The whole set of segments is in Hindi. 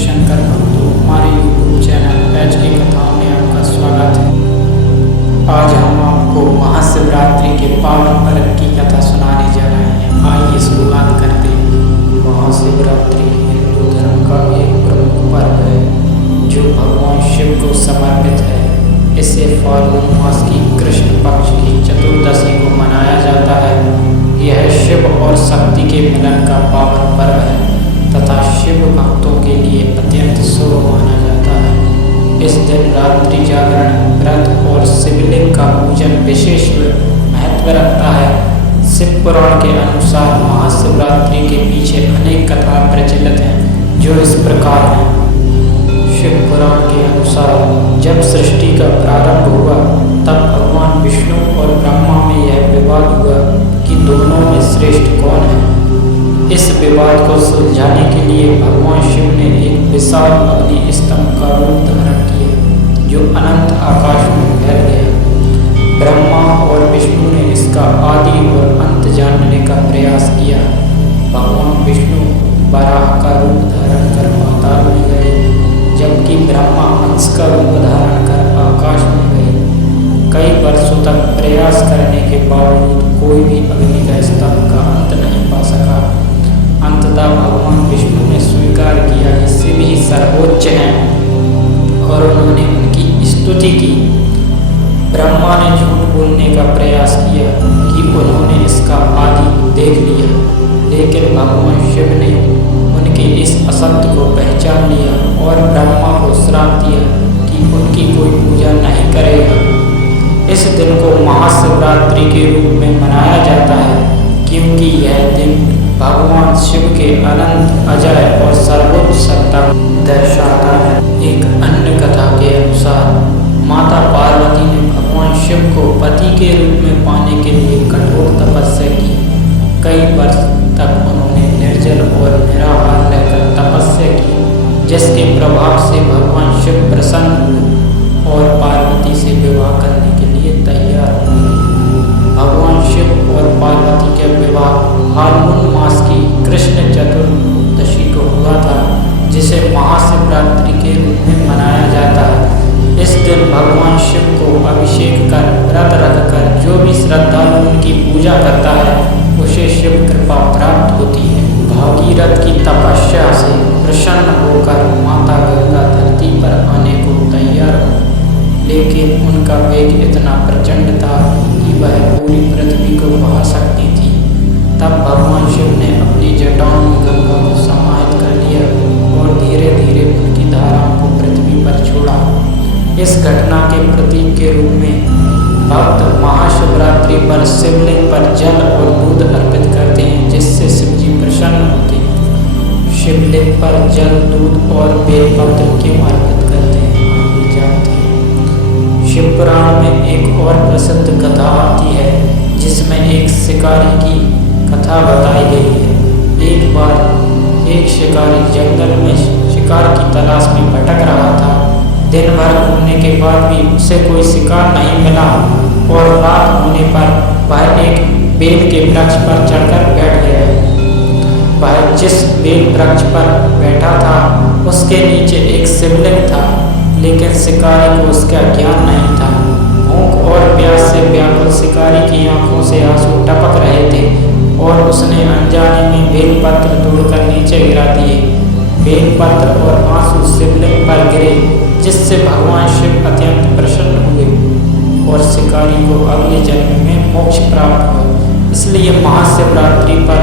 शिवशंकर भक्तों, हमारे यूट्यूब चैनल बैच की कथाओं में आपका स्वागत है। आज हम आपको महाशिवरात्रि के पावन पर्व की कथा सुनाने जा रहे हैं। आइए शुरुआत करते हैं। महाशिवरात्रि हिंदू धर्म का एक प्रमुख पर्व है जो भगवान शिव को समर्पित है। इसे फाल्गुन मास की कृष्ण पक्ष की चतुर्दशी को मनाया जाता है। यह शिव और शक्ति के मिलन का पावन पर्व है तथा शिव भक्तों के लिए अत्यंत शुभ माना जाता है। इस दिन रात्रि जागरण, व्रत और शिवलिंग का पूजन विशेष महत्व रखता है। शिव पुराण के अनुसार महाशिवरात्रि के पीछे अनेक कथा प्रचलित हैं जो इस प्रकार हैं। शिव पुराण के अनुसार जब सृष्टि का प्रारंभ हुआ तब भगवान विष्णु और ब्रह्मा में यह विवाद हुआ कि दोनों में श्रेष्ठ कौन है। इस विवाद को सुलझाने के लिए भगवान शिव ने एक विशाल अग्नि स्तंभ का रूप धारण किया जो अनंत आकाश में फैल गया। ब्रह्मा और विष्णु ने इसका आदि और अंत जानने का प्रयास किया। भगवान विष्णु वराह का रूप धारण कर पाताल में गए, जबकि ब्रह्मा हंस का रूप धारण कर आकाश में गए। कई वर्षों तक प्रयास करने के बावजूद कोई भी अग्नि का स्तंभ का अंत नहीं पा सका। अंततः भगवान विष्णु ने स्वीकार किया कि शिव ही सर्वोच्च हैं और उन्होंने उनकी स्तुति की। ब्रह्मा ने झूठ बोलने का प्रयास किया कि उन्होंने इसका आदि देख लिया, लेकिन भगवान शिव ने उनके इस असत्य को पहचान लिया और ब्रह्मा को श्राप दिया कि उनकी कोई पूजा नहीं करेगा। इस दिन को महाशिवरात्रि के रूप में मनाया जाता है क्योंकि यह दिन भगवान शिव के अनंत, अजय और सर्वोच्च सत्ता दर्शाता है। एक अन्य कथा के अनुसार माता पार्वती ने भगवान शिव को पति के रूप में पाने के लिए कठोर तपस्या की। कई वर्ष तक उन्होंने निर्जल और निराहार रहकर तपस्या की, जिसके प्रभाव से भगवान शिव प्रसन्न हुए और पार्वती से विवाह करने के लिए तैयार हुए। भगवान शिव और पार्वती का विवाह फाल्गुन मास की कृष्ण चतुर्दशी को हुआ था, जिसे महाशिवरात्रि के रूप में मनाया जाता है। इस दिन भगवान शिव को अभिषेक कर व्रत रखकर जो भी श्रद्धालु उनकी पूजा करता है उसे शिव कृपा प्राप्त होती है। भागीरथ की तपस्या से प्रसन्न होकर माता गंगा धरती पर आने को तैयार हुई, लेकिन उनका वेग इतना प्रचंड था कि वह पूरी पृथ्वी को बहा सकती थी। तब भगवान शिव ने अपनी जटाओं में गंगा को समाहित कर लिया और धीरे धीरे उनकी धाराओं को पृथ्वी पर छोड़ा। इस घटना के प्रतीक के रूप में भक्त महाशिवरात्रि पर शिवलिंग पर जल और दूध अर्पित करते हैं, जिससे शिव जी प्रसन्न होते हैं। शिवलिंग पर जल, दूध और बेलपत्र क्यों अर्पित करते हैं आप भी जानते हैं। शिव पुराण में एक और प्रसिद्ध कथा आती है जिसमें एक शिकारी की कथा बताई गई है। एक बार एक शिकारी जंगल में शिकार की तलाश में भटक रहा था। दिन भर घूमने के बाद भी उसे कोई शिकार नहीं मिला और रात होने पर वह एक बेल के वृक्ष पर चढ़कर बैठ गया। वह जिस बेल वृक्ष पर बैठा था उसके नीचे एक शिवलिंग था, लेकिन शिकारी को उसका ज्ञान नहीं था। भूख और प्यास से व्याकुल शिकारी की आंखों से आंसू टपक रहे थे और उसने अनजाने में बेलपत्र तोड़कर नीचे गिरा दिए। बेलपत्र और आंसू शिवलिंग पर गिरे, जिससे भगवान शिव अत्यंत प्रसन्न हुए और शिकारी को अगले जन्म में मोक्ष प्राप्त हुआ। इसलिए महाशिवरात्रि पर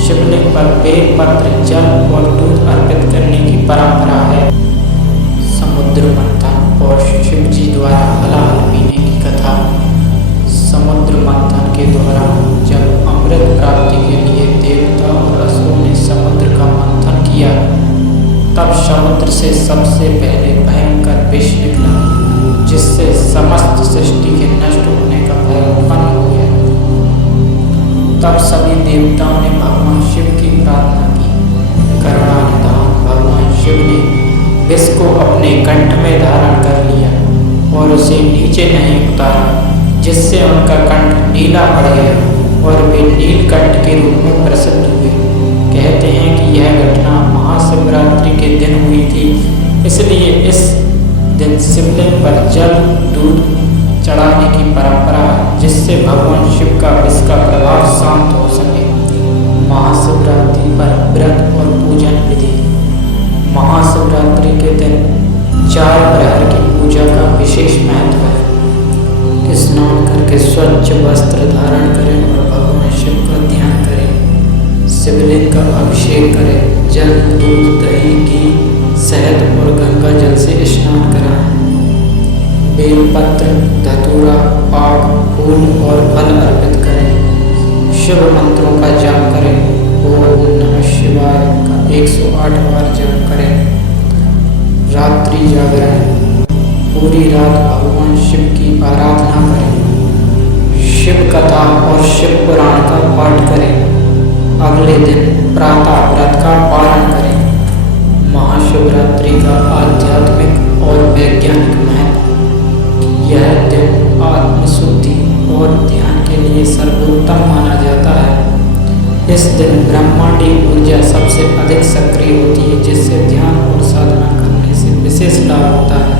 शिवलिंग पर बेलपत्र, जल और दूध अर्पित करने की परंपरा है। समुद्र मंथन और शिव जी द्वारा हलाहल पीने की कथा। समुद्र मंथन के दौरान जब अमृत प्राप्ति के लिए देवता और असुरों ने समुद्र का मंथन किया, तब समुद्र से सबसे पहले भयंकर विष निकला, जिससे समस्त सृष्टि के नष्ट होने का भय उत्पन्न हो गया। तब सभी देवताओं ने भगवान शिव की प्रार्थना की। करुणानिधान भगवान शिव ने विष को अपने कंठ में धारण कर लिया और उसे नीचे नहीं उतारा, जिससे उनका कंठ नीला पड़ गया और वे नीलकंठ के रूप में प्रसिद्ध हुए। कहते हैं कि यह घटना महाशिवरात्रि के दिन हुई थी, इसलिए इस दिन शिवलिंग पर जल दूध चढ़ाने की परंपरा है, जिससे भगवान शिव का विष का प्रभाव शांत हो सके। महाशिवरात्रि पर व्रत और पूजन विधि। महाशिवरात्रि के दिन 4 प्रहर की पूजा का विशेष महत्व है। स्नान करके स्वच्छ वस्त्र धारण करें और भगवान शिव का ध्यान करें। शिवलिंग का अभिषेक करें। जल दूध दही घी शहद और गंगा जल से स्नान कराएं। बेलपत्र धतूरा पाक फूल और फल अर्पित करें। शिव मंत्रों का जाप करें। ओम नमः शिवाय का 108 बार जाप करें। रात्रि जागरण। पूरी रात भगवान शिव की आराधना करें। शिव कथा और शिव पुराण का पाठ करें। अगले दिन प्रातः व्रत का पालन करें। महाशिवरात्रि का आध्यात्मिक और वैज्ञानिक महत्व। यह दिन आत्मशुद्धि और ध्यान के लिए सर्वोत्तम माना जाता है। इस दिन ब्रह्मांडी ऊर्जा सबसे अधिक सक्रिय होती है, जिससे ध्यान और साधना करने से विशेष लाभ होता है।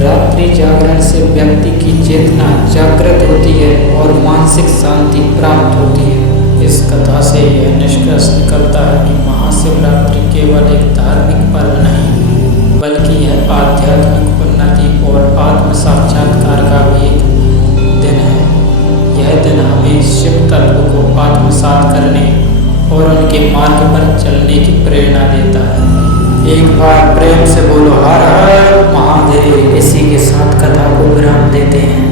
रात्रि जागरण से व्यक्ति की चेतना जागृत होती है और मानसिक शांति प्राप्त होती है। इस कथा से यह निष्कर्ष निकलता है कि महाशिवरात्रि केवल एक धार्मिक पर्व नहीं, बल्कि यह आध्यात्मिक उन्नति और आत्म साक्षात्कार का भी एक दिन है। यह दिन हमें शिव तत्व को आत्मसात करने और उनके मार्ग पर चलने की प्रेरणा देता है। एक बार प्रेम से बोलो हर हर महादेव। इसी के साथ कथा को विराम देते हैं।